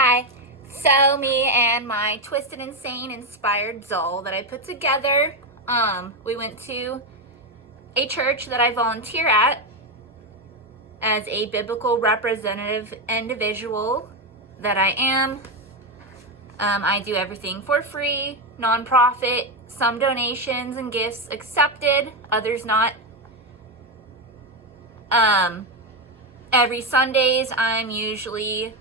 Hi. So me and my Twisted Insane inspired doll that I put together, we went to a church that I volunteer at as a biblical representative individual that I am. I do everything for free, non-profit, some donations and gifts accepted, others not. Every Sundays I'm usually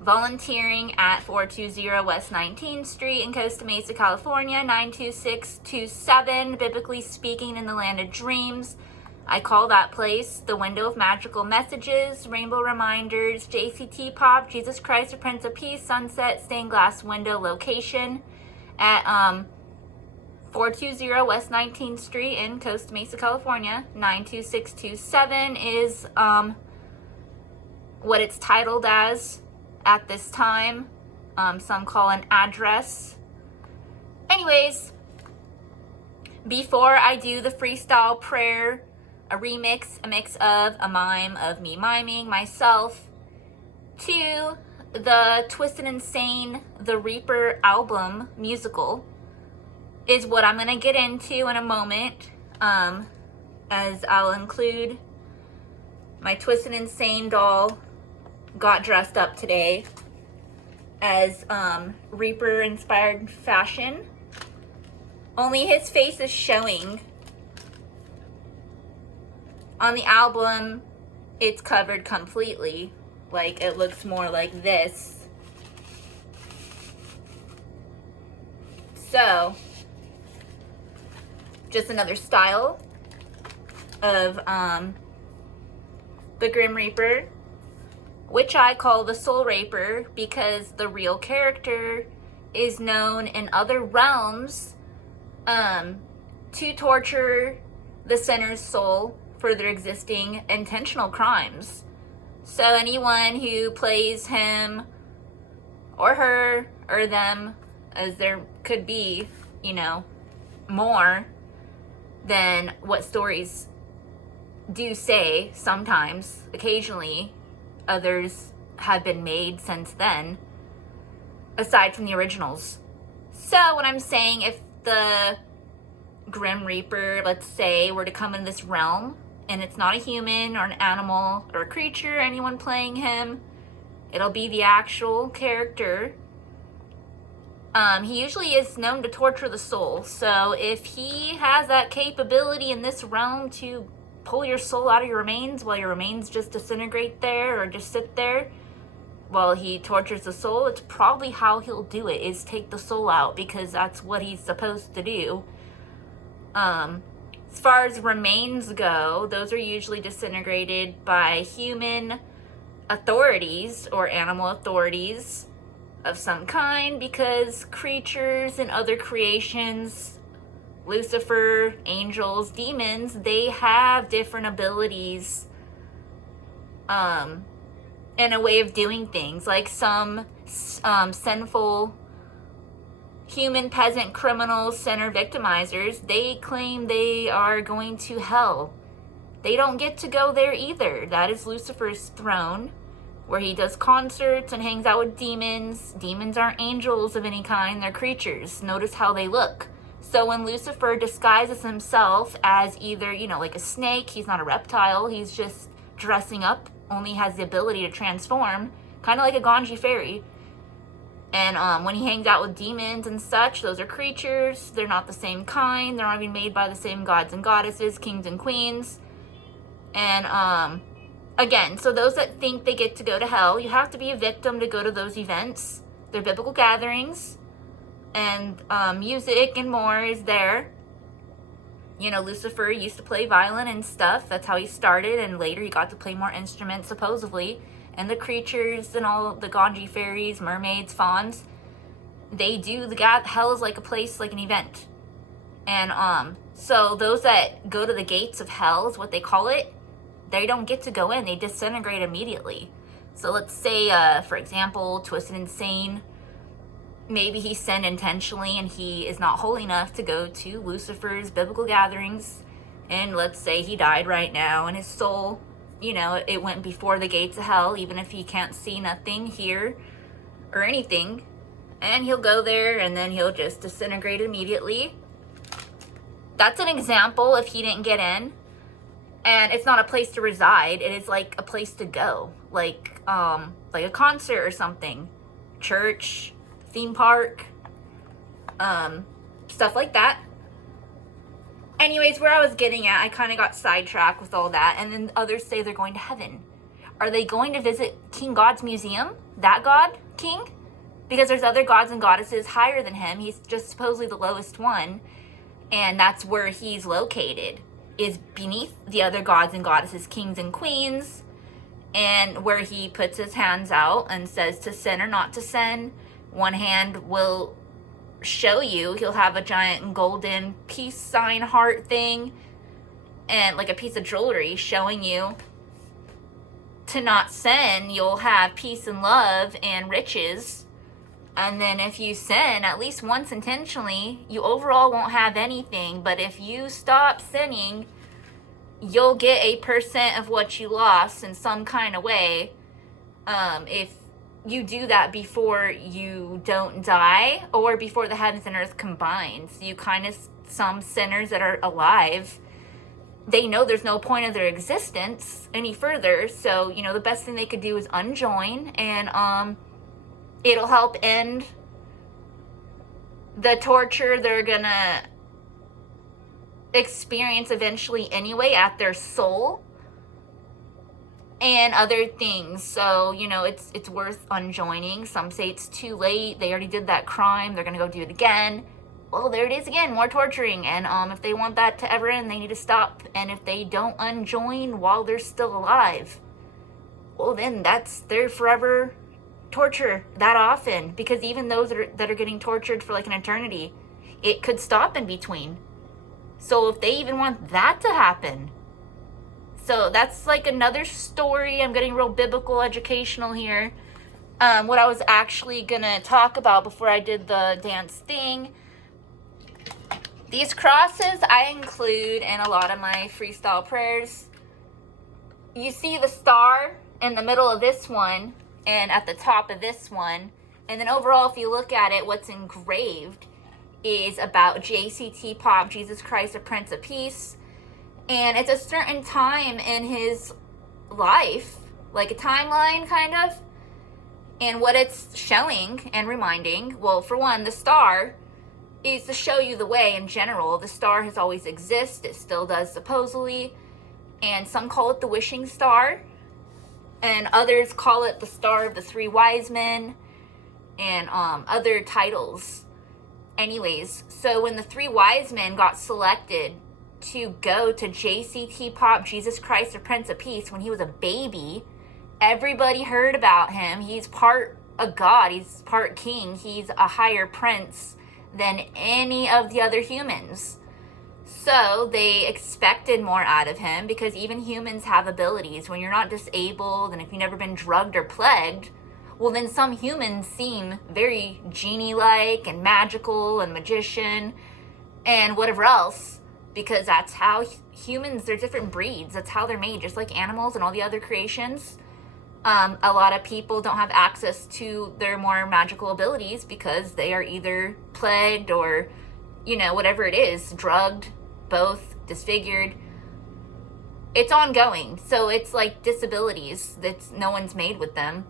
volunteering at 420 West 19th Street in Costa Mesa, California, 92627, biblically speaking, in the land of dreams. I call that place the Window of Magical Messages, Rainbow Reminders, JCT Pop, Jesus Christ, the Prince of Peace, Sunset, Stained Glass Window location at 420 West 19th Street in Costa Mesa, California. 92627 is what it's titled as at this time. Some call an address. Anyways, before I do the freestyle prayer, a mix of a mime of me miming myself to the Twisted Insane The Reaper album musical is what I'm going to get into in a moment, as I'll include my Twisted Insane doll got dressed up today as Reaper inspired fashion. Only his face is showing. On the album, it's covered completely. Like, it looks more like this. So, just another style of the Grim Reaper, which I call the Soul Raper because the real character is known in other realms to torture the sinner's soul for their existing intentional crimes. So anyone who plays him or her or them, as there could be, more than what stories do say sometimes, occasionally, others have been made since then, aside from the originals. So what I'm saying, if the Grim Reaper, let's say, were to come in this realm, and it's not a human or an animal or a creature, anyone playing him, it'll be the actual character. He usually is known to torture the soul, so if he has that capability in this realm to pull your soul out of your remains while your remains just disintegrate there or just sit there while he tortures the soul, it's probably how he'll do it, is take the soul out, because that's what he's supposed to do. As far as remains go, those are usually disintegrated by human authorities or animal authorities of some kind, because creatures and other creations, Lucifer, angels, demons, they have different abilities and a way of doing things. Like some sinful human peasant criminals, sinner victimizers, they claim they are going to hell. They don't get to go there either. That is Lucifer's throne, where he does concerts and hangs out with demons. Demons aren't angels of any kind, they're creatures. Notice how they look. So when Lucifer disguises himself as either, like a snake, he's not a reptile, he's just dressing up, only has the ability to transform, kind of like a Ganji fairy. And when he hangs out with demons and such, those are creatures. They're not the same kind. They're not even made by the same gods and goddesses, kings and queens. And again, so those that think they get to go to hell, you have to be a victim to go to those events. They're biblical gatherings. And music and more is there. Lucifer used to play violin and stuff. That's how he started. And later he got to play more instruments, supposedly. And the creatures and all the Ganji fairies, mermaids, fauns, they do hell is like a place, like an event. And so those that go to the gates of hell is what they call it. They don't get to go in. They disintegrate immediately. So let's say, for example, Twisted Insane, maybe he sinned intentionally and he is not holy enough to go to Lucifer's biblical gatherings. And let's say he died right now and his soul, it went before the gates of hell, even if he can't see nothing, hear, or anything. And he'll go there, and then he'll just disintegrate immediately. That's an example if he didn't get in. And it's not a place to reside. It is like a place to go. Like a concert or something. Church, theme park, stuff like that. Anyways, where I was getting at, I kind of got sidetracked with all that. And then others say they're going to heaven. Are they going to visit King God's museum? That God, King? Because there's other gods and goddesses higher than him. He's just supposedly the lowest one. And that's where he's located, is beneath the other gods and goddesses, kings and queens. And where he puts his hands out and says to sin or not to sin. One hand will show you, he'll have a giant golden peace sign heart thing. And like a piece of jewelry showing you to not sin. You'll have peace and love and riches. And then if you sin at least once intentionally, you overall won't have anything. But if you stop sinning, you'll get 8% of what you lost in some kind of way. If you do that before you don't die, or before the heavens and earth combines. You kind of, some sinners that are alive, they know there's no point of their existence any further. So, the best thing they could do is unjoin, and it'll help end the torture they're gonna experience eventually anyway at their soul and other things. So, it's worth unjoining. Some say it's too late. They already did that crime. They're gonna go do it again. Well, there it is again, more torturing. And if they want that to ever end, they need to stop. And if they don't unjoin while they're still alive, well, then that's their forever torture that often. Because even those that are getting tortured for like an eternity, it could stop in between. So if they even want that to happen. So that's like another story. I'm getting real biblical, educational here. What I was actually gonna talk about before I did the dance thing. These crosses I include in a lot of my freestyle prayers. You see the star in the middle of this one and at the top of this one. And then overall, if you look at it, what's engraved is about JCT Pop, Jesus Christ, the Prince of Peace. And it's a certain time in his life, like a timeline kind of. And what it's showing and reminding, well, for one, the star is to show you the way in general. The star has always existed. It still does, supposedly. And some call it the wishing star. And others call it the star of the three wise men. And other titles. Anyways, so when the three wise men got selected to go to JCT Pop, Jesus Christ, the Prince of Peace, when he was a baby, everybody heard about him. He's part a god. He's part king. He's a higher prince than any of the other humans. So they expected more out of him, because even humans have abilities. When you're not disabled and if you've never been drugged or plagued, well, then some humans seem very genie-like and magical and magician and whatever else, because that's how humans, they're different breeds. That's how they're made, just like animals and all the other creations. A lot of people don't have access to their more magical abilities because they are either plagued or, whatever it is, drugged, both, disfigured. It's ongoing. So it's like disabilities that no one's made with them.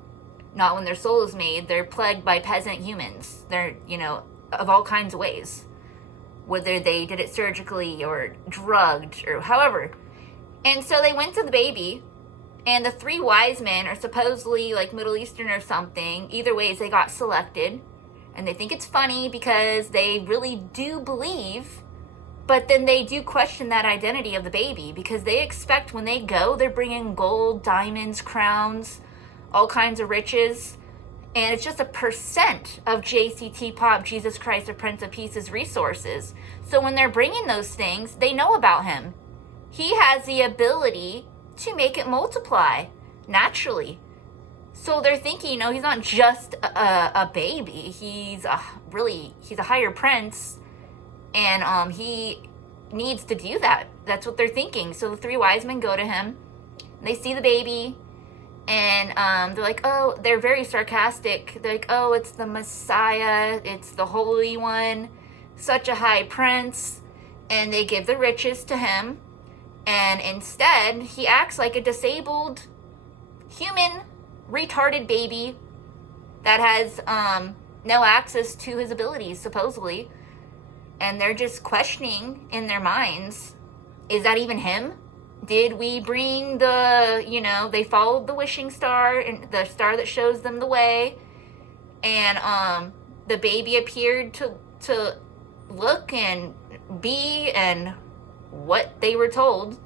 Not when their soul is made. They're plagued by peasant humans. They're, of all kinds of ways. Whether they did it surgically or drugged or however. And so they went to the baby. And the three wise men are supposedly like Middle Eastern or something. Either ways, they got selected. And they think it's funny because they really do believe. But then they do question that identity of the baby. Because they expect when they go, they're bringing gold, diamonds, crowns, all kinds of riches. And it's just a percent of JCT Pop, Jesus Christ, the Prince of Peace's resources. So when they're bringing those things, they know about him. He has the ability to make it multiply naturally. So they're thinking, he's not just a baby. He's a higher prince, and he needs to do that. That's what they're thinking. So the three wise men go to him, and They see the baby, and they're like, oh, they're very sarcastic. They're like, oh, it's the Messiah, it's the Holy One, such a high prince. And they give the riches to him, and instead he acts like a disabled human retarded baby that has no access to his abilities, supposedly. And they're just questioning in their minds, is that even him? Did we bring they followed the wishing star, and the star that shows them the way, and the baby appeared to look and be and what they were told.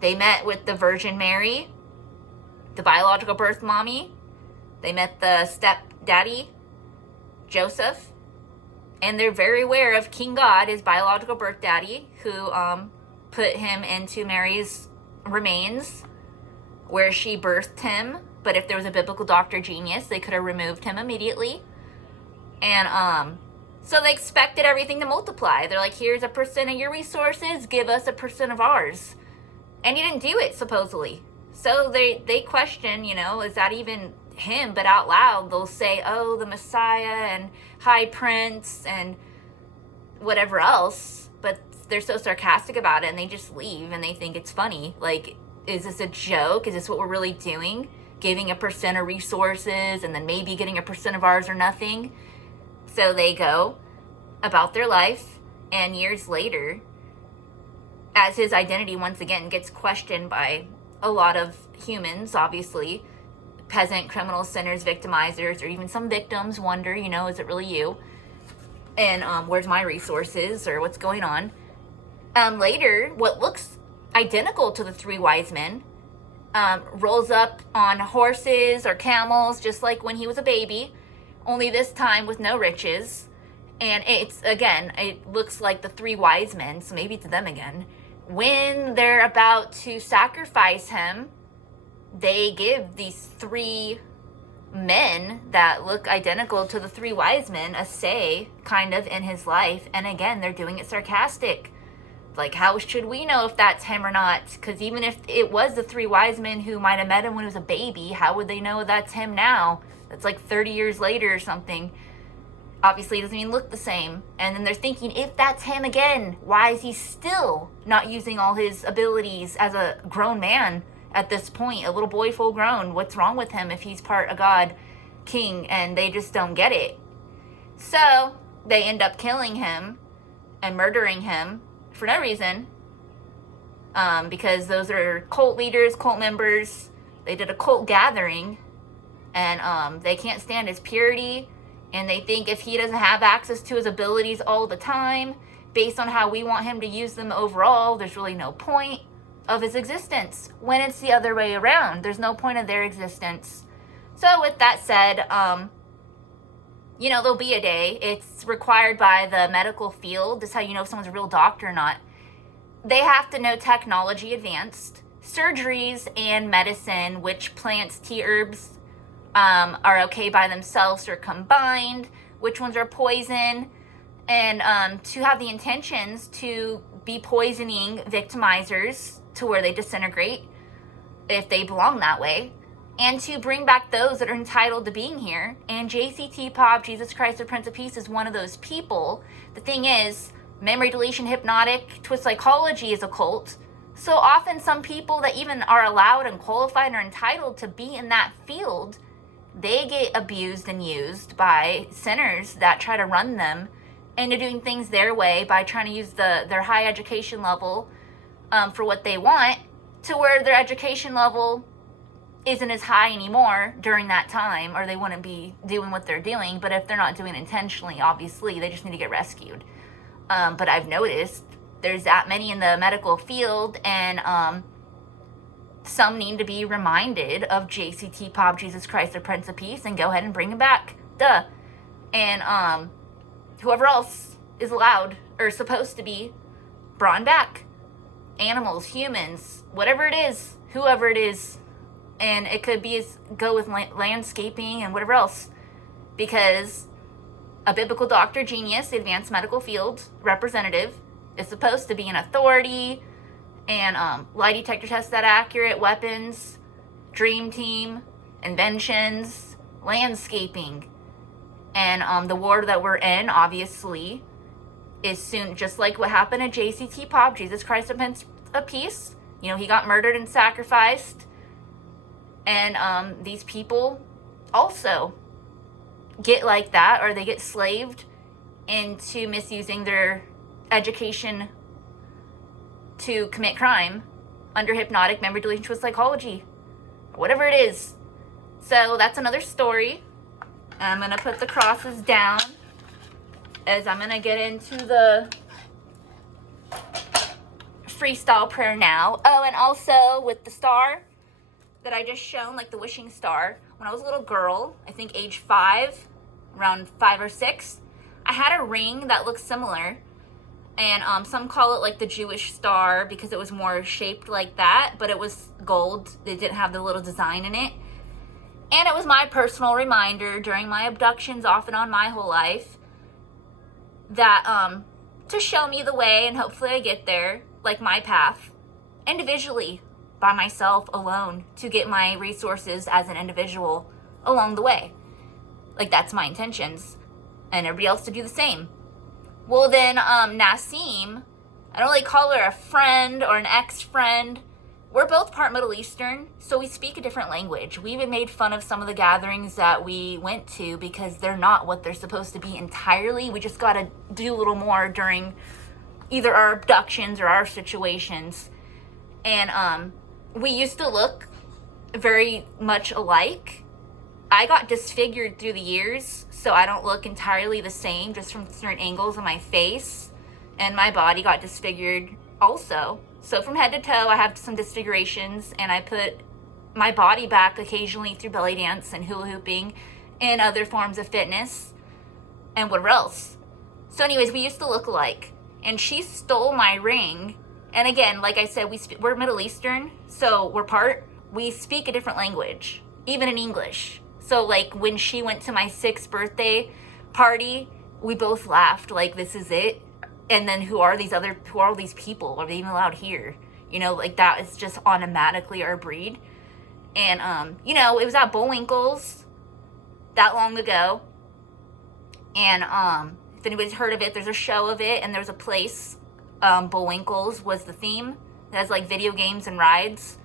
They met with the Virgin Mary, the biological birth mommy. They met the stepdaddy, Joseph, and they're very aware of King God, his biological birth daddy, who put him into Mary's remains where she birthed him. But if there was a biblical doctor genius, they could have removed him immediately. And so they expected everything to multiply. They're like, here's 1% of your resources, give us 1% of ours. And he didn't do it, supposedly. So they question, is that even him? But out loud, they'll say, oh, the Messiah and High Prince and whatever else. But they're so sarcastic about it, and they just leave, and they think it's funny. Like, is this a joke? Is this what we're really doing? Giving 1% of resources and then maybe getting 1% of ours or nothing? So they go about their life, and years later, as his identity once again gets questioned by a lot of humans, obviously, peasant, criminals, sinners, victimizers, or even some victims wonder, is it really you? And where's my resources, or what's going on? Later, what looks identical to the three wise men rolls up on horses or camels, just like when he was a baby, only this time with no riches. And it looks like the three wise men, so maybe it's them again. When they're about to sacrifice him, they give these three men that look identical to the three wise men a say, kind of, in his life. And again, they're doing it sarcastic. Like, how should we know if that's him or not? Because even if it was the three wise men who might have met him when he was a baby, how would they know that's him now? That's like 30 years later or something. Obviously, it doesn't even look the same. And then they're thinking, if that's him again, why is he still not using all his abilities as a grown man at this point? A little boy full grown. What's wrong with him if he's part of God, king? And they just don't get it. So they end up killing him and murdering him for no reason, because those are cult leaders, cult members. They did a cult gathering, and they can't stand his purity, and they think if he doesn't have access to his abilities all the time, based on how we want him to use them overall, there's really no point of his existence, when it's the other way around. There's no point of their existence. So with that said, there'll be a day. It's required by the medical field. This is how you know if someone's a real doctor or not. They have to know technology advanced, surgeries, and medicine, which plants, tea, herbs are okay by themselves or combined, which ones are poison, and to have the intentions to be poisoning victimizers to where they disintegrate if they belong that way, and to bring back those that are entitled to being here. And JCT Pop, Jesus Christ, the Prince of Peace, is one of those people. The thing is, memory deletion, hypnotic, twist psychology is a cult. So often some people that even are allowed and qualified and are entitled to be in that field, they get abused and used by sinners that try to run them into doing things their way by trying to use their high education level for what they want, to where their education level isn't as high anymore during that time, or they wouldn't be doing what they're doing. But if they're not doing it intentionally, obviously, they just need to get rescued. But I've noticed there's that many in the medical field, and some need to be reminded of JCT Pop, Jesus Christ, the Prince of Peace, and go ahead and bring him back. Duh. And whoever else is allowed or supposed to be brought back. Animals, humans, whatever it is, whoever it is. And it could be go with landscaping and whatever else, because a biblical doctor genius, the advanced medical field representative, is supposed to be an authority And lie detector tests that accurate, weapons, dream team, inventions, landscaping. And the war that we're in, obviously, is soon, just like what happened to JCT Pop, Jesus Christ of Prince of Peace. You know, he got murdered and sacrificed. And these people also get like that, or they get slaved into misusing their education to commit crime under hypnotic memory deletion with psychology, whatever it is. So that's another story. I'm going to put the crosses down as I'm going to get into the freestyle prayer now. Oh, and also with the star that I just shown, like the wishing star, when I was a little girl, I think age 5, around 5 or 6, I had a ring that looked similar. And some call it like the Jewish star because it was more shaped like that, but it was gold. It didn't have the little design in it. And it was my personal reminder during my abductions off and on my whole life that to show me the way, and hopefully I get there, like my path, individually, by myself, alone, to get my resources as an individual along the way. Like, that's my intentions. And everybody else to do the same. Well, then, Nassim, I don't really call her a friend or an ex-friend. We're both part Middle Eastern, so we speak a different language. We even made fun of some of the gatherings that we went to because they're not what they're supposed to be entirely. We just gotta do a little more during either our abductions or our situations. And we used to look very much alike. I got disfigured through the years, so I don't look entirely the same just from certain angles of my face. And my body got disfigured also. So from head to toe, I have some disfigurations, and I put my body back occasionally through belly dance and hula hooping and other forms of fitness and whatever else. So anyways, we used to look alike. And she stole my ring. And again, like I said, we're Middle Eastern, so we speak a different language, even in English. So, like, when she went to my 6th birthday party, we both laughed, like, this is it. And then who are all these people? Are they even allowed here? You know, like, that is just automatically our breed. And, you know, it was at Bullwinkle's that long ago. And, if anybody's heard of it, there's a show of it, and there's a place, Bullwinkle's was the theme. It has, like, video games and rides.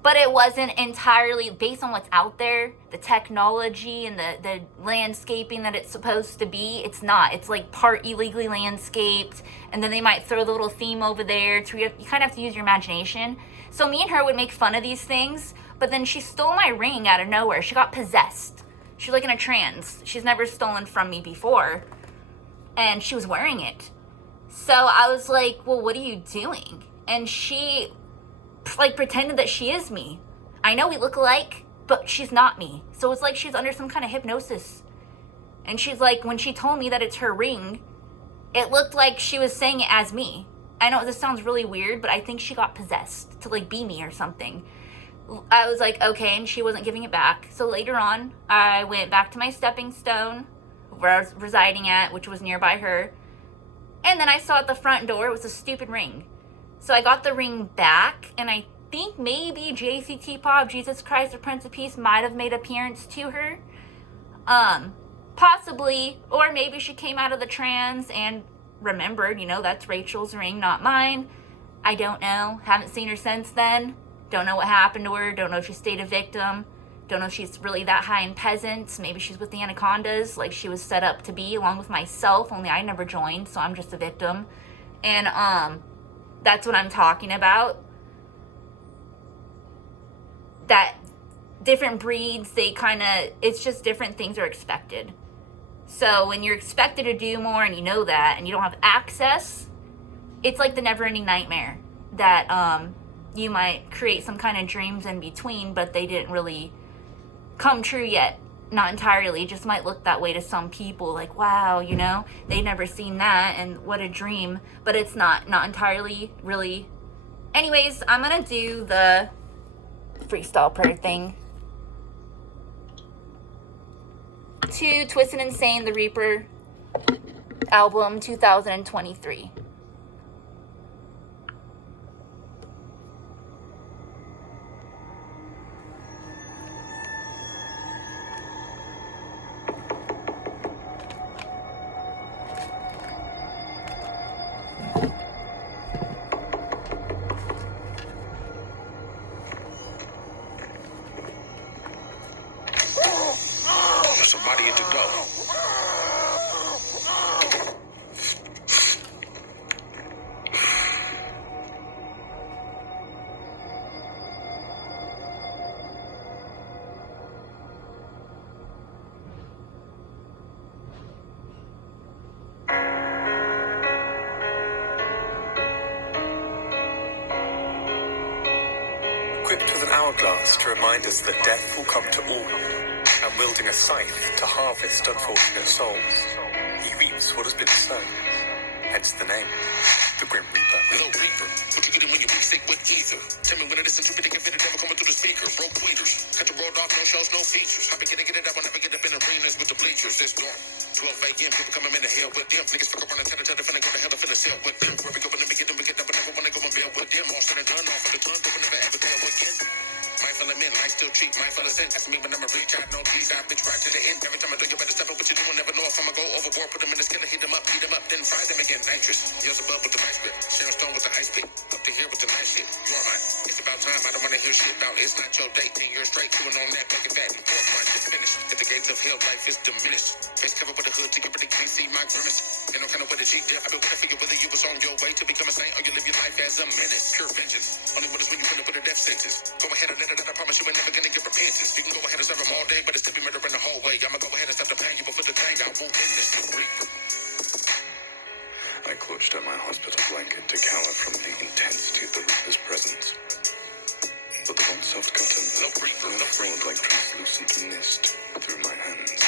But it wasn't entirely based on what's out there, the technology and the landscaping that it's supposed to be. It's not. It's like part illegally landscaped, and then they might throw the little theme over there. You kind of have to use your imagination. So me and her would make fun of these things, but then she stole my ring out of nowhere. She got possessed. She's like in a trance. She's never stolen from me before, and she was wearing it. So I was like, well, what are you doing? And she like pretended that she is me. I know we look alike, but she's not me. So it's like she's under some kind of hypnosis. And she's like, when she told me that it's her ring, it looked like she was saying it as me. I know this sounds really weird, but I think she got possessed to like be me or something. I was like, okay, and she wasn't giving it back. So later on, I went back to my stepping stone where I was residing at, which was nearby her. And then I saw at the front door, it was a stupid ring. So I got the ring back, and I think maybe JCT Pop, Jesus Christ, the Prince of Peace, might have made appearance to her. Possibly, or maybe she came out of the trance and remembered, you know, that's Rachel's ring, not mine. I don't know. Haven't seen her since then. Don't know what happened to her. Don't know if she stayed a victim. Don't know if she's really that high in peasants. Maybe she's with the anacondas, like she was set up to be, along with myself, only I never joined, so I'm just a victim. And, that's what I'm talking about. That different breeds, it's just different things are expected. So when you're expected to do more and you know that and you don't have access, it's like the never-ending nightmare that you might create some kind of dreams in between, but they didn't really come true yet. Not entirely. It just might look that way to some people, like, wow, you know, they've never seen that and what a dream, but it's not entirely really. Anyways, I'm gonna do the freestyle prayer thing to Twisted Insane the Reaper album 2023. body it to go. Equipped with an hourglass to remind us that death will come to all, and wielding a scythe to harvest unfortunate souls, he reaps what has been sown, hence the name, the Grim Reaper. Little Reaper, what you getting when you be sick with ether? Tell me when it is and stupid, get the devil coming through the speaker. Broke tweeters, cut the road off, no shows, no features. I be getting it up when I get up in arenas with the bleachers. It's dark, 12 a.m., people coming in the hell with them. Niggas fuck around and tell they finna go to hell to finna sell with them. Where we go, when we get up, I never wanna go and build with them. All said and done, all for the done, but we never ever tell again. Mindful of men, life still cheap, mindful of sin. Ask me when I'ma reach out, no peace, I bitch right to the end. Every time I do, you better step up what you do and never know if I'ma go overboard. Put them in the skillet, heat them up, then fry them again. Nitrous, years above with the nice grip. Sharon Stone with the ice pick, up to here with the nice shit. You're mine, it's about time, I don't wanna hear shit about it's not your date. 10 years straight, chewing on that, make it fat, and fourth month is finished. At the gates of hell, life is diminished. Face covered with a hood, to get rid of can't see my grimace. Ain't no kind of way to cheat there. I've been waiting to figure whether you was on your way to become a saint or you live your life as a menace. Pure vengeance, only what is when you put up with a death sentence. Go ahead and let it out, I promise you ain't never gonna get repentance. You can go ahead and serve them all day, but it's still be murder in the hallway. I'ma go ahead and stop the pain, you before the thing, I won't end this, the Reaper. I clutched at my hospital blanket to cower from the intensity of the Reaper's presence. But the one soft cotton flowed like translucent mist through my hands.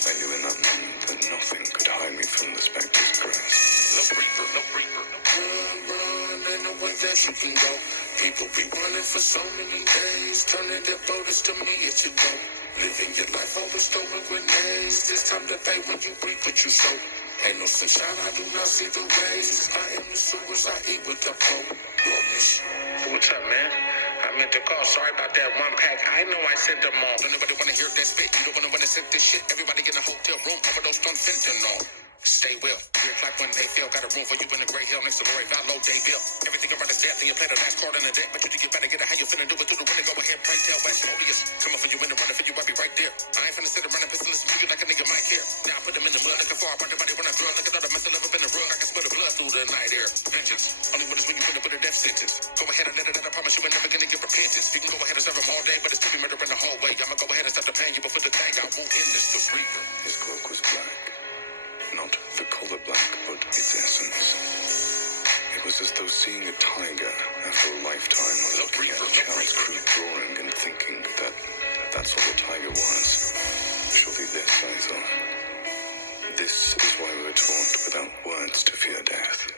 I knew in that moment that nothing could hide me from the spectre's grasp. No Reaper. Run, ain't no way that you can go. People be running for so many days, turning their voters to me as you go. Living your life over stolen grenades. This time to pay when you reap what you sow. Ain't no sunshine, I do not see the rays. I am the sewers, I eat with the pole. What's up, man? I meant to call. Sorry about that one pack. I know I sent them all. Don't nobody wanna hear that spit. You don't wanna send this shit. Everybody in a hotel room, overdosed on fentanyl. Stay well. 3 o'clock when they feel. Got a room for you in the gray hill next to Lori Vallow, Dayville. Everything around is death, and you play the last card in the deck. But you think you better get it how you finna do it through the window. Go ahead, pray, tell West Modius. Coming for you in the running for you, I'll be right there. I ain't finna sit around and piss and listen to you like a nigga might care. Now I put them in the mud, looking for a party body when I drug. Look at all the mess I love up in the rug. I can smell the blood through the night air. Vengeance. Only one is when you end up with a death sentence. Go ahead and let it out, I promise you ain't never gonna get repentance. You can go ahead and serve them all day, but it's still be murder in the hallway. I'ma go ahead and stop the pain, you before the thing, I won't end this, the Reaper. His cloak was black. Not the color black, but its essence. It was as though seeing a tiger after a lifetime of looking at a child's crude drawing and thinking that that's all a tiger was. Surely this, I thought. This is why we were taught without words to fear death.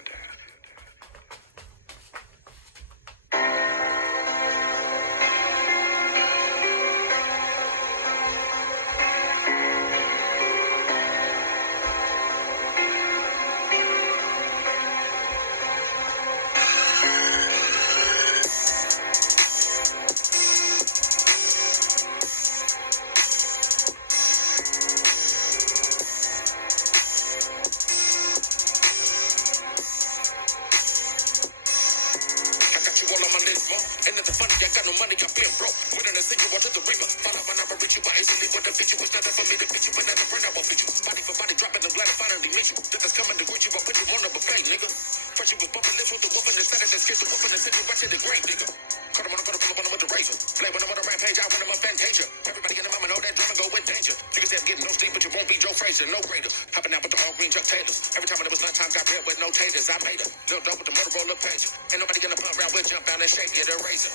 And nothing funny, I got no money, I've been broke. When I send you out to the Reaper, find out when I reach you, I easily want to fit you. It's nothing for me to fit you, another friend I won't fit you. Body for body, dropping, I'm glad I finally meet you. Death is coming to greet you, I'll put you on a buffet, nigga. First you was bumping lips with the whooping, and started to skip the whooping, and send you right to the grave, nigga. Caught him on a pull up on him with the razor. Play when I'm on a rampage, I win him a Fantasia. Everybody in the mama know that drum and go with danger. You can say I'm getting no sleep, but you won't be Joe Frazier, no greater. Hopping out with the all green Chuck Taylors. Every time when it was lunchtime, got bread with no taters. I made her. Little dope with the Motorola pager. Ain't nobody gonna pump around with jump down and shake it, a razor.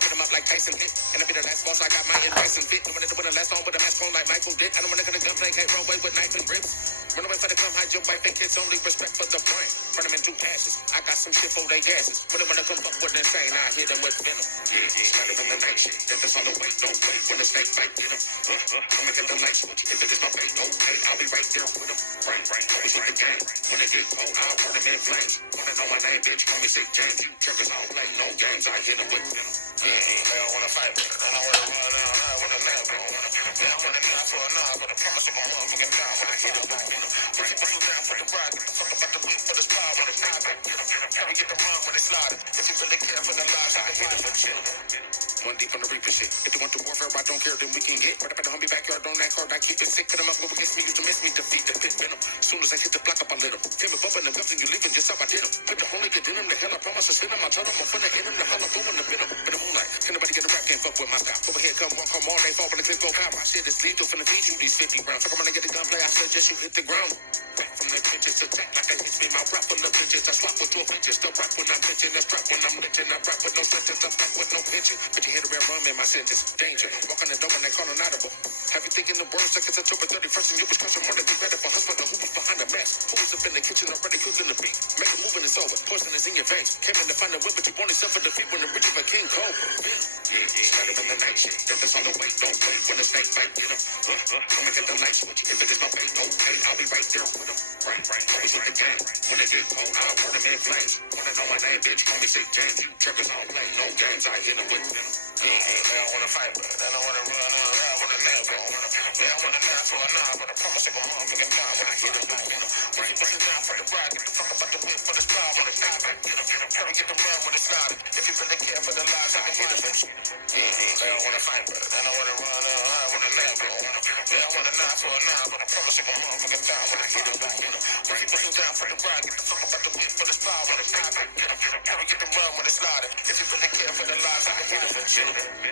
Put him up like Tyson hit. And I be the last boss, I got my Tyson fit. No one to win the last song with a mask on like Michael did. I don't wanna gonna gun play, can't run away with knife and grips. Run away for the come hide your wife and kids, only respect for the brain. Run them into ashes. I got some shit for they gases. When they wanna come up with insane, I hit them with venom. Yeah, started in the night shit. Death is on the way, don't wait. When the snake bite, get him. Come and get the light switch. If it is my fate, okay, I'll be right there with him. Right, always with the game. When it get cold, I'll burn them in flames. Wanna know my name, bitch, call me Sick James. You jerkers, I don't play no games, I hit them with venom. Yeah, I don't wanna fight, but I don't wanna run out, I wanna nap, bro. I don't wanna die for a nod, but I promise I'm gonna motherfucking die when I hit him, bro. Right, down for the ride, talk about the whip for the spy, when it's private. How we get the run when it's sliding. If you really care for the lies, I can hit him with shit. One deep on the reaper shit. If you want the warfare, I don't care, then we can get. Right up in the homie backyard, don't act hard, I keep it sick. Cut them up over against me, you to miss me, defeat the pit venom. Soon as I hit the block up, I lit him. Came up in the guns and you leaving just how I did him. Put the whole nigga in him, the hell I promise to send him. I told him I'm finna hit him, the holla boom in the venom. Been a moonlight, can nobody get a rap, can't fuck with my style. Over here, come walk, come all day, fall when the clip go power. My shit is lethal, finna feed you these 50 rounds. Fuck around and get the gunplay, I suggest you hit the ground. Back from the pitches, attack like I hit me, my rap on the pitches. I slap with 12 inches, the rap when I'm pitching, the strap when I'm lynching. I rap with no sentence, I'm back with no pitching. But you hit around, run in my sentence. Danger, walk on the door and they call an audible. Have you thinking the words like it's a October 31st and you was custom wanna be ready for husband, who was behind the mess? Who was up in the kitchen already cooking the beat? Make a move and it's over, poison is in your veins. Came in to find a whip, but you only suffered defeat when the rich of a king cold. Started with the night shit, death is on the way, don't wait. When the snake bite, get him. I'ma get the light switch, if it is no fate, okay, I'll be right there with him. Right, always with the game. When it get cold, I'll burn him in flames. Wanna know my name, bitch, call me Sick James. You truckers don't play, no games, I hit him with them. They don't wanna fight, but they don't wanna run around with a nail gun. They don't wanna dance for a nine, but I promise they gon' motherfucking die when I hit him. Right, pushing down for the ride, get the fuck about the whip for the style, when it's not back, get him. Hurry, get the run when it's not. If you really care for the lies, I can hit him. They don't wanna fight, but they don't wanna run around with a nail gun. They don't wanna die for a nine, but I promise they gon' motherfucking die when I hit him. Right, pushing down for the ride, get the fuck about the whip for the style, when it's not back, get him. Hurry, get the run when it's not. If you really care for the lies, I can hit him.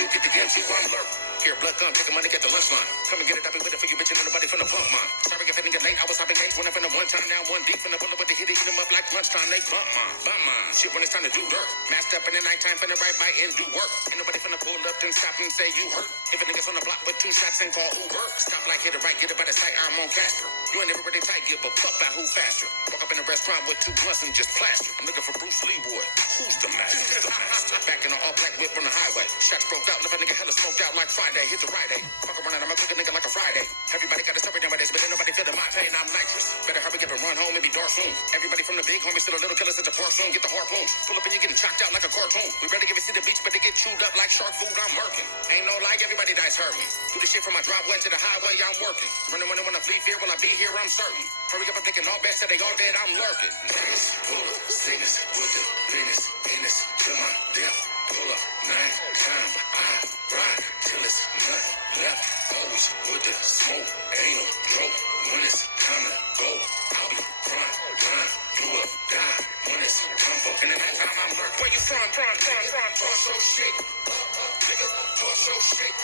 Get the game, see one lurk. Here, blood gun, take the money, get the lunch line. Come and get it, I'll be with it for you, bitch, and nobody finna pump mine. Sorry if I didn't get late, I was hopping eight, running from the one time, now one deep, finna pull up with the hit, eat them up like lunchtime, they bump mine. Shit when it's time to do dirt. Masked up in the nighttime, finna ride by and do work. Ain't nobody finna pull up and stop and say you hurt. If a nigga's on the block with 2 shots and call Uber. Stop like hit it right, get it by the sight, I'm on caster. You ain't never really tight, give a fuck about who faster. Walk up in a restaurant with 2 blunts and just plaster. I'm looking for Bruce Lee Wood. Who's the master? Back in an all black whip on the highway. Shots broke out, left a nigga hella smoked out like Friday. Hit the right day. Fuck around, I'ma cook a nigga like a Friday. Everybody got a story nowadays, but ain't nobody feeling my pain. I'm nitrous. Better hurry up and run home, it be dark soon. Everybody from the big homie, still a little killers at the park soon. Get the harpoons. Pull up and you getting chopped out like a cartoon. We ready to see the beach, but they get chewed up like shark food. I'm working. Ain't no lie, everybody dies hurting. Do the shit from my driveway to the highway, I'm working. Running when I wanna flee fear, will I be here? I'm certain. Hurry up, I'm thinking all bad, said they all dead, I'm lurking. Niggas, pull up, sinners, with the penis, to my death. Pull up, night time, I ride till it's nothing left. Always with the smoke, ain't no joke. When it's time to go, I'll be grind, do or die. When it's time for, and the next time I'm lurking. Where you from? Torso shit, nigga, torso shit,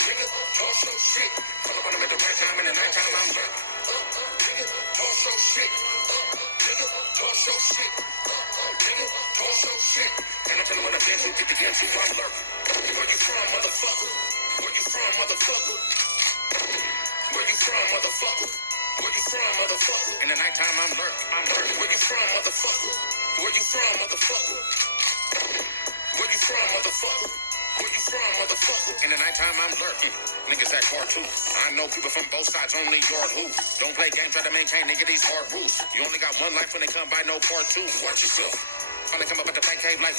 nigga, torso shit. Pull up on them at the right time, and the night time I'm lurking. Nigga, torso shit, nigga, torso shit, nigga, torso shit. And I tell them when I've been to get the game to I'm lurking. Where you from, motherfucker? Where you from, motherfucker? Where you from, motherfucker? Where you from, motherfucker? In the nighttime I'm lurking. Where you from, motherfucker? Where you from, motherfucker? Where you from, motherfucker? Where you from, motherfucker? In the nighttime I'm lurking. Niggas that cartoon. I know people from both sides, only yard who. Don't play games, try to maintain, nigga, these hard rules. You only got one life when they come by, no part 2. Watch yourself. Finna come up at the bank cave like,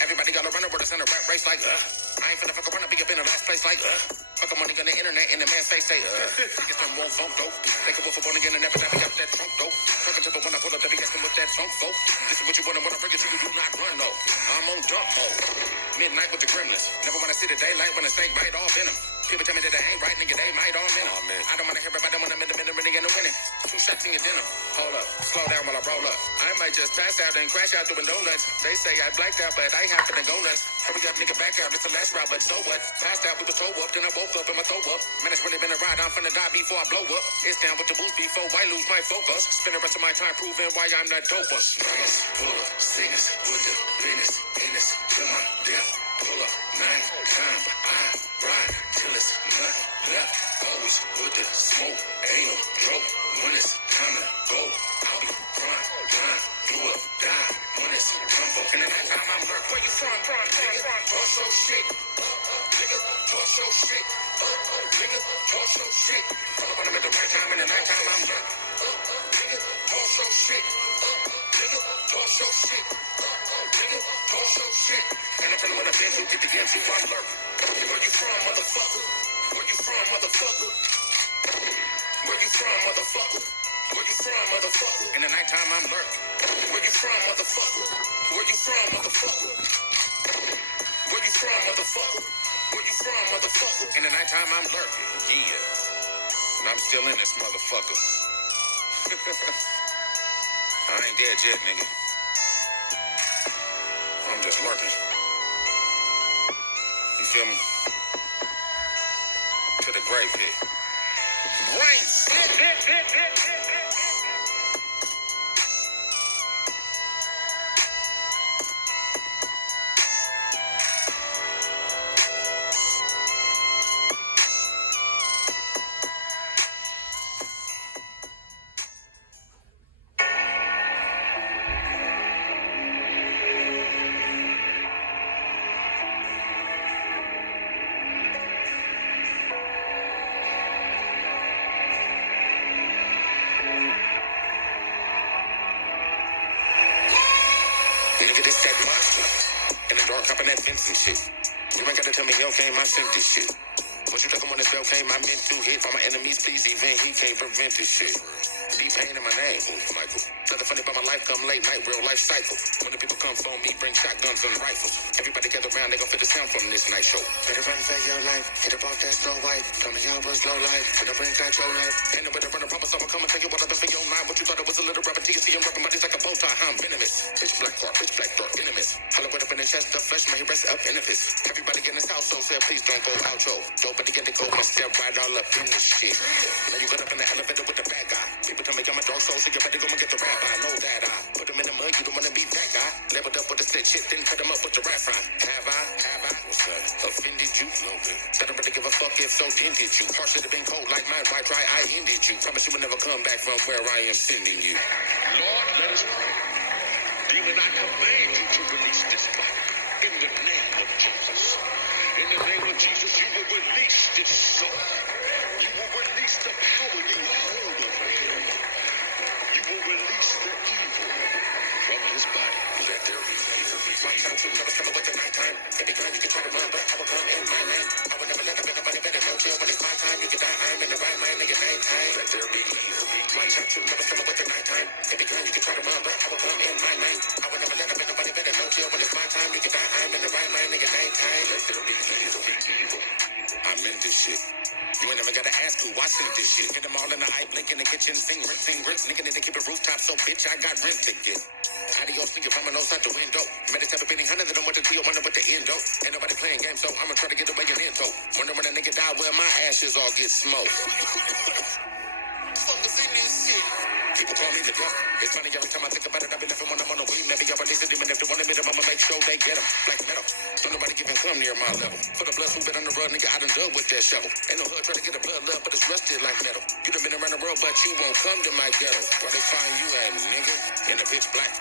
everybody got a runner with us in a rap race like, I ain't finna fuck around and be up in the last place like, fuck a money on the internet and the man's face say, niggas done won't funk though. They can wolf up on again and never let me out that trunk though. Fucking to the when I pull up, they be asking with that trunk folk. This is what you want when I bring it to you, do not run though. I'm on dump mode. Midnight with the gremlins. Never wanna see the daylight when the snake bite off in them. People tell me that they ain't right, nigga, they might all in them. I don't wanna hear about them when I'm in the middle, really in the winning. 2 shots in your denim. Hold up, slow down while I roll up. I might just pass out and crash out doing donuts. They say I blacked out, but I happen to go nuts. Hurry up, nigga, back out. It's the last route, but so what? Passed out, we was toe up, then I woke up and my toe up. Man, it's really been a ride. I'm finna die before I blow up. It's down with the boost before I lose my focus. Spend the rest of my time proving why I'm not dope. Mamas, pull up, singers with the business, anus, to my death. Pull up, 9 times, I ride till it's nothing left. Always with the smoke, ain't no joke. When it's time to go, I'll be grind, do or die. When it's time for, and every time I'm hurt, where you from? Nigga, talk so shit. Nigga, talk so shit. Nigga, talk so shit. Pull up on them at the right time, and the night time I'm hurt. Nigga, talk so shit. Nigga, talk so shit. Nigga, talk so shit. And I tell them when I've been through, get the MC, I'm lurking. Where you from, motherfucker? Where you from, motherfucker? Where you from, motherfucker? Where you from, motherfucker? In the nighttime, I'm lurking. Where you from, motherfucker? Where you from, motherfucker? Where you from, motherfucker? Where you from, motherfucker? In the nighttime, I'm lurking. Yeah. And I'm still in this motherfucker. I ain't dead yet, nigga. I'm just lurking. You feel me? To the grave pit. Brains! Nigga, this that monster. In the dark, hopping that fence and shit. You ain't gotta tell me, hell came, I sent this shit. What you talking when this bell came, I meant to hit. All my enemies, please, even he can't prevent this shit. Deep pain in my name, Michael. Nothing funny about my life, come late night, real life cycle. When the people come for me, bring shotguns and rifles. Everybody gather around, they gon' fit the sound from this night show. Better run for your life, hit about that snow white. Tell me y'all was low life, and the brain got your life. Ain't nobody run a promise, I'ma come and tell you what I done for your mind. What you thought it was a little rapper, till you see him rapping bodies like a bow tie, I'm venomous. Bitch black car, bitch black dark, venomous. Hollow up in the chest, the flesh, my rest up in the piss. Everybody in this house, so said, please don't go out, yo. Nobody get to go, but step right all up in this shit. Now you got up in the elevator with the bad guy. People tell me I'm a dark soul, so you better go and get the rap. I know that I put him in the mud, you don't wanna be that guy. Leveled up with the slick shit, then cut him up with the rap fine. Have I? What's that? Offended you? No, good. Said I really give a fuck if so dented you. Heart should have been cold like mine, why try I ended you. Promise you will never come back from where I am sending you. Lord, let us pray. Demon, I command you to release this body. In the name of Jesus. In the name of Jesus, you will release this soul. You will release the power you hold over him. You will release the evil from his body. Let there be faith. My time to never come away at nighttime. Any time you can try to run, but I will come in my lane. I will never let nobody better know chill. When it's my time, you can die. I'm in the right mind, nigga, maintain. Let there be evil. My time to never come away at nighttime. Any time you can try to run, but I will come in my lane. I will never let nobody better know chill. When it's my time, you can die. I'm in the right mind, nigga, maintain. Let there be evil. I meant this shit. You ain't never gotta ask who I sent this shit. Get them all in the hype, link in the kitchen, sing bricks. Nigga need to keep it rooftop, so bitch, I got rent to get. Adios, nigga, from an outside the window. Made a type of beating 100 of them with the deal, wonder what the end though. Ain't nobody playing games, so I'ma try to get away in into. Wonder when a nigga die, where my ashes all get smoked. Fuckers in this shit. People call me the devil. It's funny every time I think about it, I've been left when I'm on the weed. Maybe I release it, even if they wanted me to, I'ma make sure they get them. Black metal. Don't nobody even come near my level. For the blood who been on the road, nigga, I done done with that shovel. Ain't no hood try to get the blood love, but it's rusted like metal. You done been around the world, but you won't come to my ghetto. Where they find you at, nigga? In the pitch black.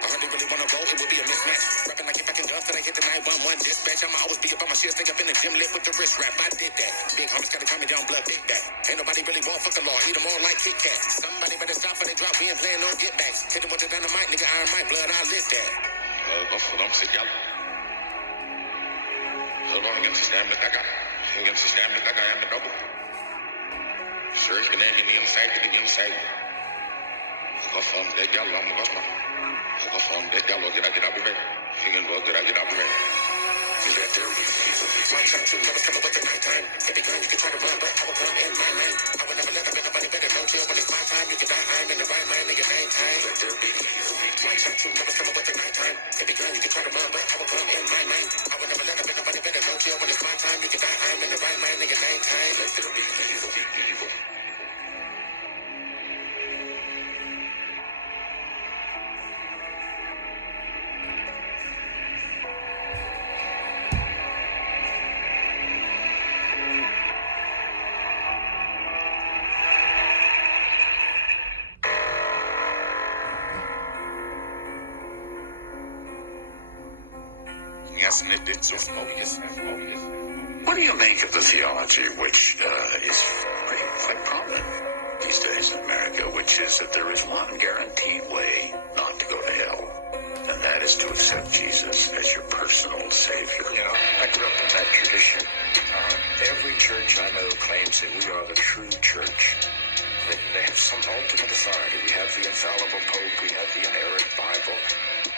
I hardly really wanna roll, it would be a mismatch. Rapping like if I can jump till I hit the 911 dispatch. I'ma always be up on my shit, stick up in the gym lit with the wrist wrap. I did that. Big homies gotta calm me down, blood big back. Ain't nobody really want fucking law, eat them all like Kit Kat. Somebody better stop for they drop, we ain't playing no get backs. Hit them with the dynamite, nigga, iron my blood, I live that. Godverdomme sitt jalla. Ingen system med dagger. Ingen system med dagger, jeg med dobbelt. Søken er din inside, din inside. Hva faen, det er jalla, men også. Hva faen, det er jalla, get up med. Ingen går, get up med. Let there be evil. My time to never come up with the nighttime. Any time you can try to run, but I will come in my lane. I will never let nobody better know chill. When it's my time, you can die. What do you make of the theology, which is quite prominent these days in America, which is that there is one guaranteed way not to go to hell, and that is to accept Jesus as your personal Savior? You know, I grew up in that tradition. Every church I know claims that we are the true church. They have some ultimate authority. We have the infallible Pope. We have the inerrant Bible.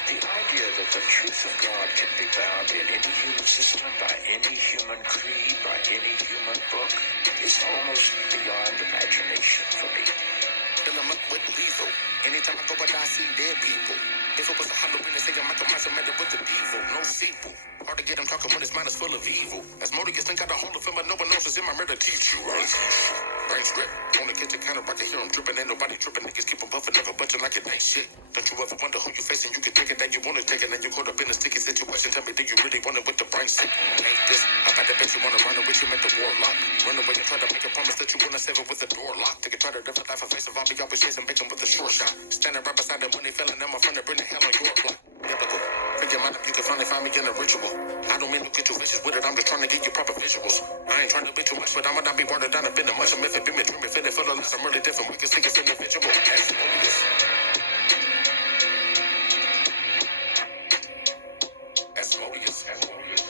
The idea that the truth of God can be found in any human system, by any human creed, by any human book, is almost beyond imagination for me. Then I'm up with evil. Anytime I go out, I see dead people. If it was a Halloween, they say I'm like a monster murder with the devil. No sequel. Hard to get him talking when his mind is full of evil. As Modius think got a hold of him, but no one knows it's in my murder teach you, right? Brains rip. On the kitchen counter, I can hear him dripping. Ain't nobody tripping. Niggas keep him buffing, never budging like it ain't shit. Don't you ever wonder who you facing? You can think it that you want to take it, and you caught up in a sticky situation. Tell me, do you really want it with the brain sick? Ain't this? I bet that bitch you wanna run away, you make the warlock. Run away and try to make a promise that you wanna save it with the door locked. Take a try to live a life of face of Bobby, always chasing bacon with a short shot. Standing right beside the money, feeling them, my friend, to bring the hell on your block. Biblical. Figure out if you can finally find me in a ritual. I don't mean to get too vicious with it, I'm just trying to get you proper visuals. I ain't trying to be too much, but I'ma not be watered down and been a much. I'm if it be me dreaming, feeling full of less, I'm really different. We can see it's individual. As always. As always.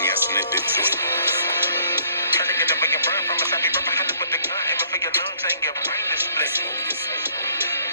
Yes, and it did too. Trying to get up and get burned from us, I be right behind it with the gun. Aim for your lungs and your brain is split.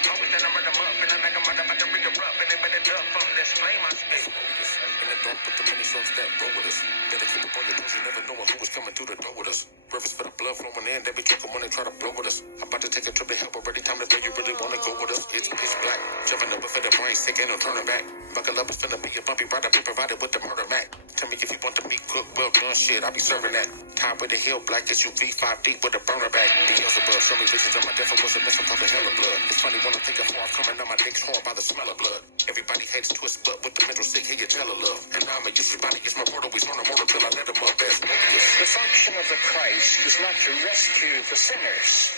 Always that I run them up, and I make them out about to re-erupt, and they better duck from this flame I spit. In the dark, put the many songs that roll with us. Better keep up on your toes, you never know who was coming through the door with us. Rivers for the blood flowing in, they be careful when they try to blow with us. I'm about to take a trip to help already, time to tell you really wanna go with us. It's pitch black, jumping over for the brain, sick, ain't no turning back. Buckle up, it's finna be a bumpy ride, I'll be provided with the murder mat. Tell me if you want the meat cooked, well done, shit, I'll be serving that. Tied with the hill, black SUV, 5 deep with a burner back. Beelzebub, show me visions of my death, I wasn't missing, talking hella blood. It's funny when I'm thinking far, I'm coming on my dick's hard by the smell of blood. Everybody hates twist, but with the mental sick, here you tell a love. And now I'm a useless body, it's my portal, we on a mortal till I let him up as Modius. The function of the Christ is not to rescue the sinners,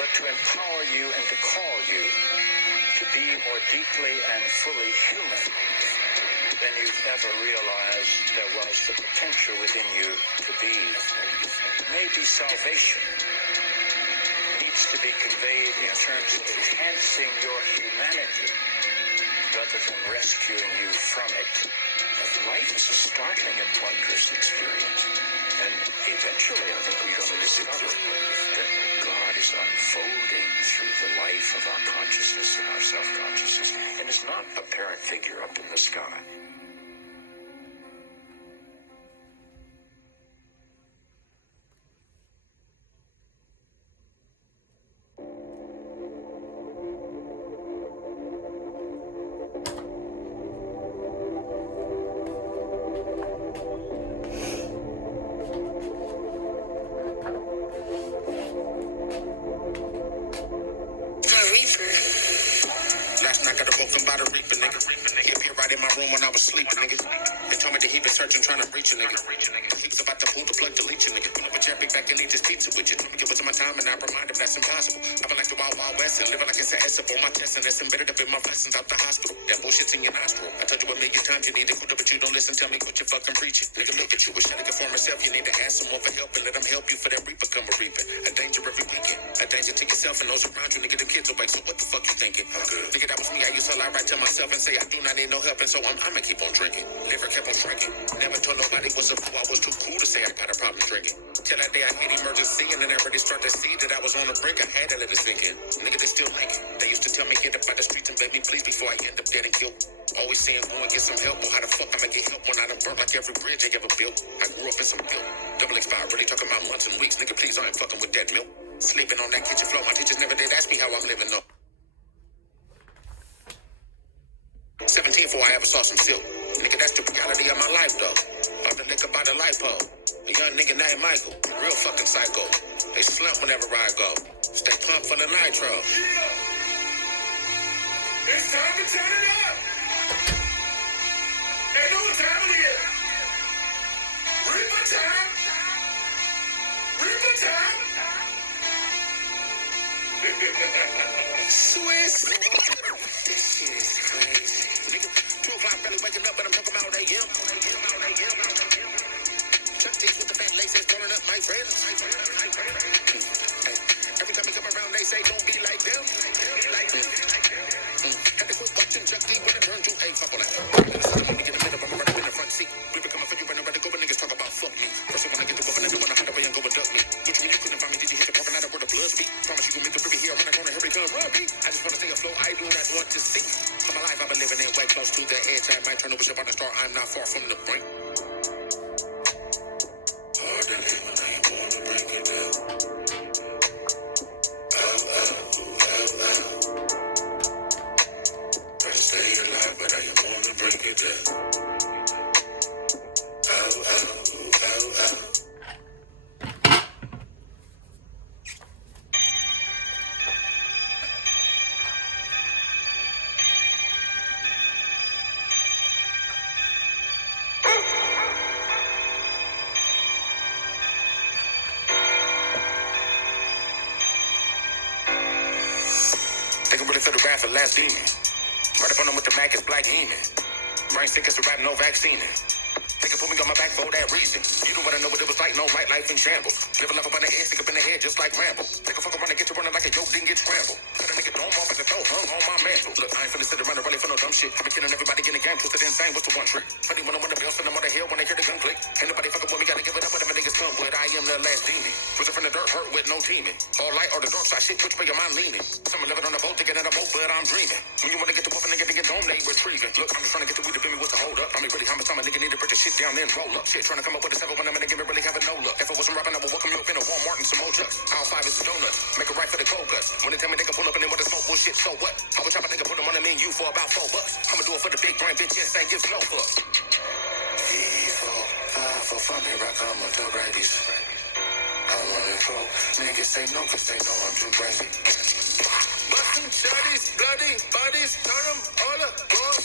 but to empower you and to call you to be more deeply and fully human than you've ever realized there was the potential within you to be. Maybe salvation needs to be conveyed in terms of enhancing your humanity rather than rescuing you from it. Life is a startling and wondrous experience. And eventually, I think we're going to discover that God is unfolding through the life of our consciousness and our self-consciousness, and is not a parent figure up in the sky. Last night got awoken by the reaper, nigga. If you're right in my room when I was sleeping, nigga. They told me that he been searching, trying to reach you, nigga. He was about to pull the plug, delete you, nigga. Pull up a jet, big back and eat this pizza with you. Told me give it to my time and I remind him that's impossible. I've been like the Wild Wild West and living like it's an essence on my test and it's embedded up in my blessings out the hospital. That bullshit's in your nostril. I told you a million times you need to quit up, but you don't listen. Tell me what you fucking preaching. Nigga, look at you, wish I could for myself. You need to ask someone for help and let them help you for that reaper come a reaping. A danger every weekend. A danger to yourself and those around you, nigga. The kids awake, so what the fuck you thinking? Nigga, that was me. I used to lie right to myself and say I do not need no help, and so I'ma keep on drinking. Never kept on shrinking. Never told nobody was a fool. I was too cool to say I got a problem drinking. Till that day I hit emergency and then everybody started to see that I was on the brink. I had to let it sink in. Nigga, they still like it. They used to tell me get up by the streets and beg me please before I end up dead and killed. Always saying go and get some help. Well, how the fuck I'ma get help when I done burnt like every bridge they ever built? I grew up in some guilt. Double expired, really talking about months and weeks. Nigga, please, I ain't fucking with that milk. Sleeping on that kitchen floor. My teachers never did ask me how I'm living up. 17 before I ever saw some silk. Nigga, that's the reality of my life, though. Off the liquor by the light pole. A young nigga named Michael. Real fucking psycho. They slump whenever I go. Stay pumped for the nitro. It's time to turn it up! They know what time it is! Reaper time! Reaper time! Swiss. This shit is crazy. Nigga, 2 o'clock, barely waking up, but I'm talking about AM. Chuck these with the fat laces, rolling up my friends. Hey, every time we come around, they say, don't be like them. Had to quit watching Chuck D when it turned to a fuck on that. Let me get a minute, I'm running in the front seat. We been coming for you, running ready to go, but niggas talk about fuck me. First, I wanna get the weapon, and then wanna hide away and go and duck me. Which when you couldn't find me, did you hit the parking lot where the blood beat? Promise you gon' make the river here, I'm gonna hurry to run me. I just wanna take a flow, I do not want to see. For my life, I've been living it way close to the edge. I might turn over ship on the star, I'm not far from the brink. Hard to live when I ain't born to break it down. Try to stay alive, but I ain't born to break it down. They can really feel the wrath of last demon. Right up on them with the Mac is black demon. Brain sick as a rap, no vaccine. They can put me on my back for that reason. You don't wanna know what it was like, no right life in shambles. Living life up on the edge, stick up in the head just like Rambo. They can fuck around and get you running like a yoke, didn't get scrambled. Cut a nigga dome off at the throat, hung on my mantle. Look, I ain't finna sit around and really for no dumb shit. I been killing everybody in the game, twisted insane, what's the one trick? Funny when I wanna build, send them on the hill when they hear the gun click. Ain't nobody fucking with me, gotta give it up whatever niggas come with. I am the last demon. Risen from the dirt, hurt with no teaming. All light or the dark side shit, which way your mind leaning? Some are living on the boat, thinking that I'm boat, but I'm dreaming. When you wanna get the whooping, nigga, think dome, they retrieving. Look, I'm just trying to get the weed to me, what's the hold up? I mean, really, how much time a nigga need to break the shit down, then roll up. Shit, trying to come up with a 7 when I'm in the game, really having no luck. If I wasn't rapping, I would welcome you up in a Walmart and some more trucks. Aisle 5 is a donut. Make a right for the cold guts. When they tell me they can pull up and then with the smoke bullshit, so what? I would chop a nigga, put them on the menu for about $4. I'ma do it for the big brain bitch, yes, ain't give no fuck. 4, 5 for me, rock on with the rabies. I wanna go. Niggas say no, cause they know I'm too crazy. Bustin' shotties, bloody bodies, turn them all up, boss.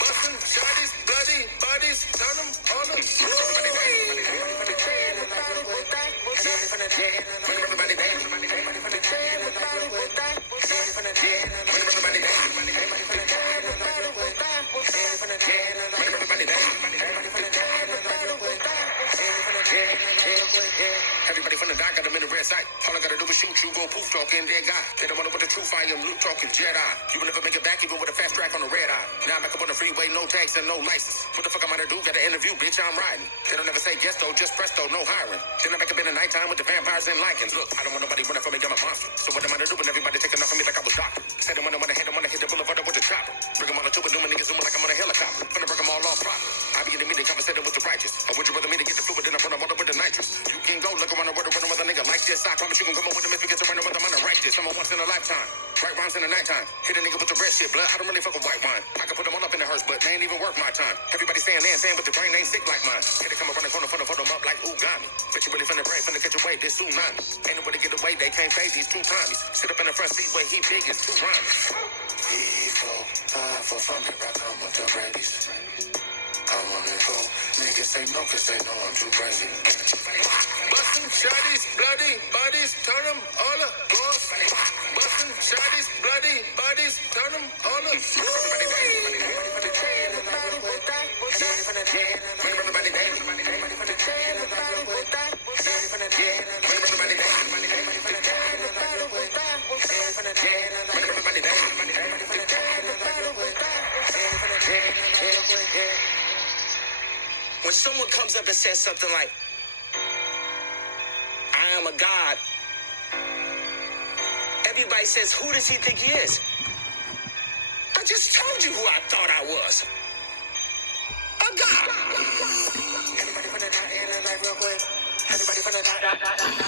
Bustin' shotties, bloody bodies, turn them all up, everybody from the dock got them in the red sight. All I gotta do is shoot you, go poof talking, dead guy. They don't wanna put the truth, I am Luke talking Jedi. You will never make it back even with a fast track on the red eye. Now I'm back up on the freeway, no tags and no license. What the fuck am I to do? Got an interview, bitch, I'm riding. They don't ever say yes though, just presto, no hiring. Then I'm back up in the nighttime with the vampires and lichens. Look, I don't want nobody running from me, I'm a monster. So what am I to do when everybody taking off on me like I was doctor? Said them when I wanna hit them, wanna hit the boulevard with the chopper. Bring them all to it, doing niggas zooming like I'm on a helicopter. Finna break them all off proper. I be in the meeting conversating with the righteous. Or would you rather me to get the fluid, then I burn them all up with the nitrous? You can go look around the world with a nigga like this. I promise you can come up with them if you get to run with them on the righteous. I'm a once in a lifetime. Right rhymes in the nighttime. Hit a nigga with the red shit, blood. I don't really fuck with white wine. I can put them all up in the hearse, but they ain't even worth my time. Everybody saying they ain't saying, but the brain ain't sick like mine. Hit it come around the corner, finna put them up like Ugami. Bet you really finna break, finna catch a wave, this tsunami. Ain't nobody get away, they can't pay these 2 times. Sit up in the front seat where he big is 2 rhymes. 3, 4, 5 for me, rock on with the rabies. I wanna go. Niggas say no, cause they know I'm too crazy. Bustin' shotties, bloody bodies, turn them all up, boss. Bustin' shotties, bloody bodies, turn them all up, when someone comes up and says something like, I am a god, everybody says, who does he think he is? I just told you who I thought I was. A god. Everybody finna die in the life real quick. Everybody finna die.